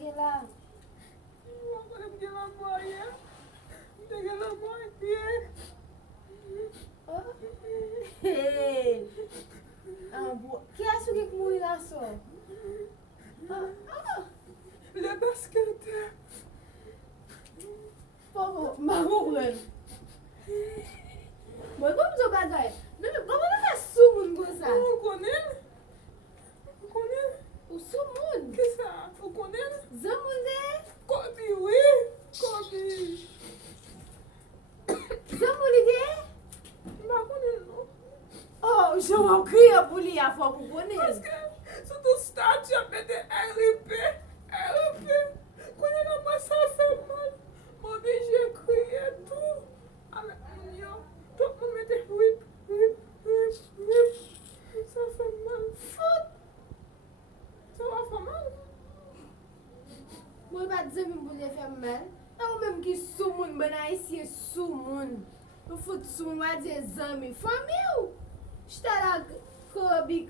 gen la? Mwen konen mgen la mwaye. Mwen gen la mwaye. Oh. Hey. Ki asou ki mouri la so? Le basketeur. Ma kompren. Mwen kom zo bagay. Men koman an fa sou moun kon sa? Ou konen? Ou konen? Ou sou moun? Ki sa? Ou konen? Zan moun de? Kobi, oui. Kobi. Zan moun li de? Mwen konen nou. Oh, jan wap kriye pou li a fwa pou konen. Paske, sou tou statu apete RIP. RIP. Konen nan mwen sa fè mal. Mwen oblige kriye tou. Ame moun yo. Tout moun mette whip. Sa fè mal. Fout. Sa wap fè mal. Mwen bat zemi pou li fè mal. A ou menm ki sou moun, ben a isi sou moun. Ou fout sou moun, wad ze zemi. Fami ou? Jta la Kobi